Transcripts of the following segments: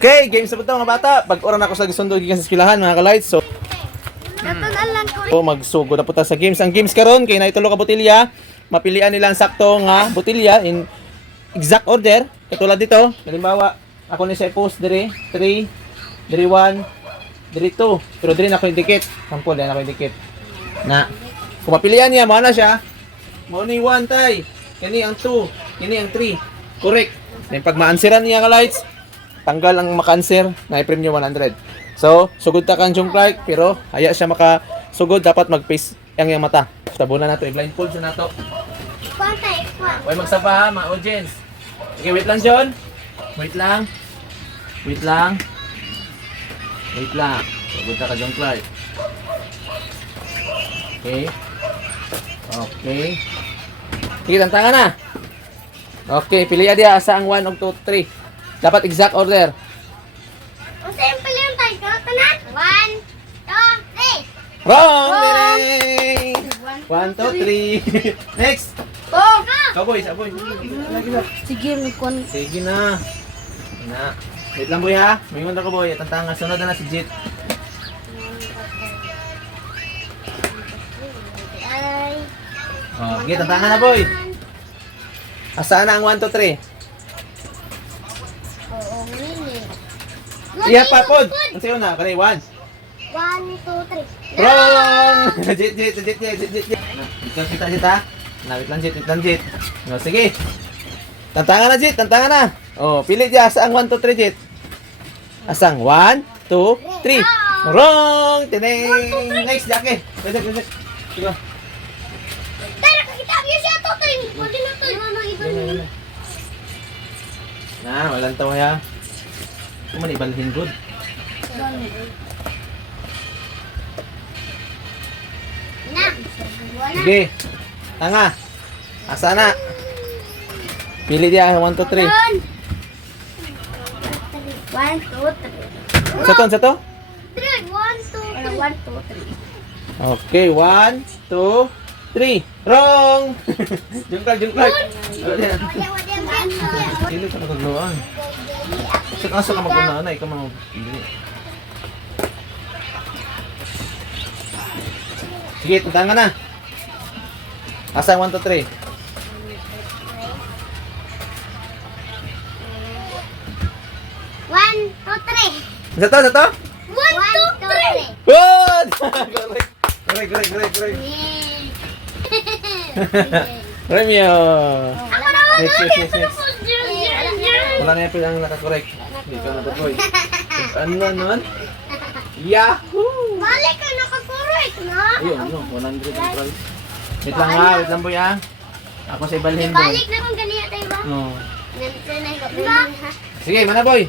Okay, games na po ito mga bata. Pag-oran ako sa gisundo gikan sa eskwelahan mga ka-lights. So, magsugod na po ta sa games. Ang games karon kay naitulo ka botilya. Mapilian nila ang sakto nga botilya in exact order. Katulad dito, halimbawa, ako ni sa post dire 3, dire 1, dire 2. Pero dire na ako indicate. Sample, na ako indicate. Na, kung mapilian niya, mo na siya. Mo ni 1 tay. Kani ang 2, kani ang 3. Correct. Then pag ma-answeran niya ka lights, tanggal ang maka-answer na i-premium 100. So, sugod ta kang Jung Clark, pero haya siya makasugod, dapat mag-face yang mata. Tabunan na to, i-blindfold sa nato. Huwag magsaba ha, mga audience. Okay, wait lang John. Wait lang. Wait lang. Wait lang. Sugod ta ka Jung Clark. Okay. Okay. Sige, tantangan na. Okay, pilihan dia asa ang 1 ug 2, 3. Dapat exact order. O simple yung tayo. Tanan. 1, 2, 3. Wrong! 1, 2, 3. Next! Oh! Kaboy, saboy. Sige, may kon. Sige na. Na. Wait lang boy ha. May muna ko boy. Tantangan. Sunod na si Jit. Ay. Oh, sige, tantangan na boy. Asaan na ang 1, 2, 3? Oo, mini. Iya pa pod. Ang sayo na. Kanay 1. 1, 2, 3. Wrong! Jit. Kita. Wait lang Jit. No, sige. Tantangan na Jit, tantangan na. Oh, pili dia asa ang 1, 2, 3 Jit. Asang 1, 2, 3. Wrong! Tineng! Next, Jackie. Dek. Sige. Tara, kakita niyo siya to. Pwede na to. Ano, iba niyo. Na, walang tawa ya. Kuman ibalhin good. Na. Sige. Tanga. Asa na? Pili dia 1, 2, 3. 1, 2, 3. Sa to? 3. 1, 2, 3. Okay, 1, 2, 3. Wrong! Jung Clark. Sino ka nagagawaan? Asa ka maguna na, ikaw mag-pili. Sige, tantangan na. Asa 1, 2, 3. 1, 2, 3. Sa to? 1, 2, 3. Good! Correct. Premio! Ako naman Next. ulit. Wala na yung ang nakakorek. Hindi ka na boy. Ano nun? Yahoo! Balik ka nakakorek, no? Ayun, 100 ang price. Wait lang boy ah. Ako sa ibalhin boy. Balik na kung ganyan tayo ba? No. Nandito na yung Sige, mana boy?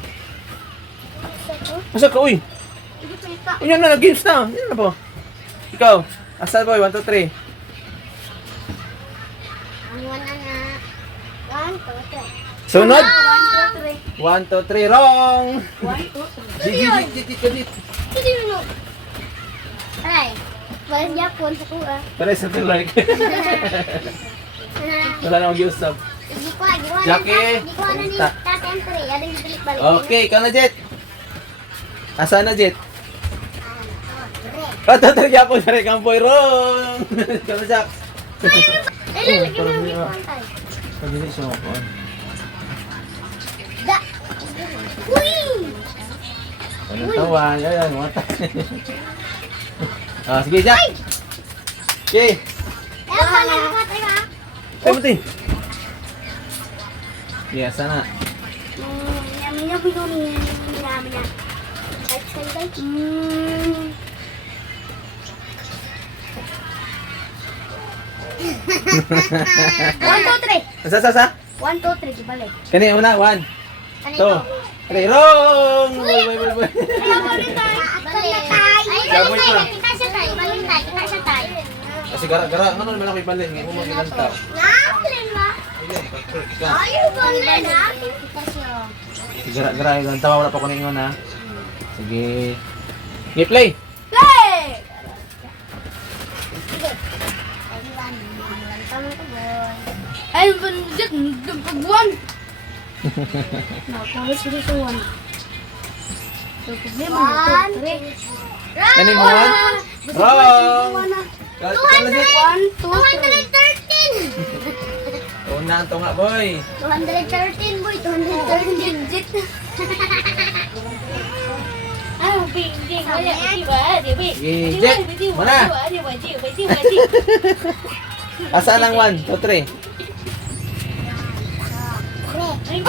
Asa ka, uy? Uy, yan na, games na. Yan na po. Ikaw, asa boy, 1, 2, 3. Ang 1 na. 1, 2, 3. Sunod? 1, 1, 2, 3, wrong! 2, 3. Jit. Hindi mo. Ay, walang Japon sa kuha. Tara, something like. Wala na akong giusap. Hindi ko, di ko Jackie. Di ko ni Tata Entry. Ano yung balik-balik? Okay, ikaw na, Jet. Asa na, Jet? Tatagya po sa rekampoy, wrong! Ikaw na, Jack. Ay, lalagyan mo yung pantay. Pag-hindi siya ako. Da! Uy! Anong tawa? Yan, mata. Sige, Jack. Okay. Ayaw ka lang ka tayo ha? Tayo mo, Ting. Yeah, sana. Yamin niya, binunin namin niya. Guys. 1, 2, 3. Sa? 1, 2, 3. Dibalik. Kani una, 1, 2, 3, wrong! Boy. Ayaw mo rin tayo. Balik. Ay, Gaboy balik ka. tayo. Kita siya tayo. Balik tayo. Kita siya tayo. Kasi gara-gara, ano naman ako ibalin? Ngayon mo mag-ilantaw. Nakulin ba? Ayaw balin ha? Kita siya. Sige, gara-gara, ilantaw. Wala pa ko ningon, ha? Sige. Sige, play! Play! Ay, banjit. Pag-1. No, tapos dito sa 1. One. Kanin mo, one? Wrong! One, 213. Una ito nga, boy. 213, boy. 213. Jit. Asa lang 1, 2, 3. Oy!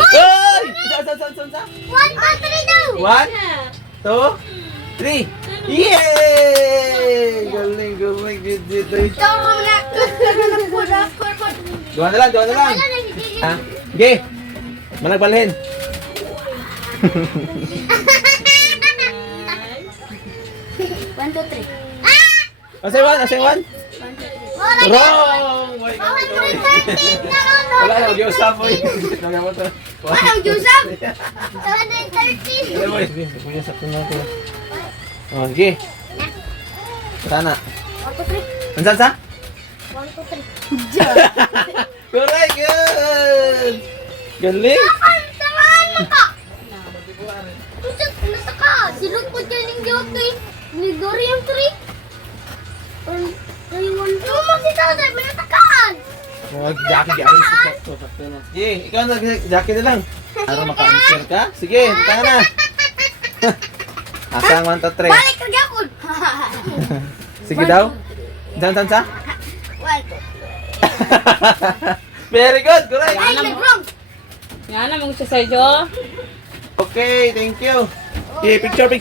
Sa? 1, 2, 3 daw. 1, 2, 3. Yay! Galing, gid dito. Duha na lang. Ha? Okay. Managbalhin. 1, 2, 3. Asay 1? Wrong! Boy, wala na, mag-iusap, boy. Walang jusap. 213. Ay, boy. Mag-iusap ko natin. Oh, okay. Sana. 1, 2, 3. Ansan sa? 1, 2, 3. Correct, good! Galing! Samahan mo ka. Nasa ka. Silog po dyan yung gawag kay Nigori yung 3. Ay, 1, 2. Magsisasay, manatakaan. Oh, Jackie, sakto na. Sige, ikaw na, Jackie na lang. Para maka-answer ka? Sige, tanga na. Asang 1, 2, 3. Balik ka gyapon. Sige daw. San sa? 1, 2. Very good, correct. Ay, nag-wrong. Yan na, mag-exercise, oh. Okay, thank you. Okay, picture.